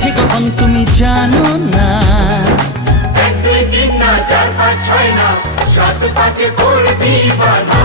গেছে কখন তুমি জানো না। 1 2 3 না 4 5 6 না 7 পাকে করবি বাধা।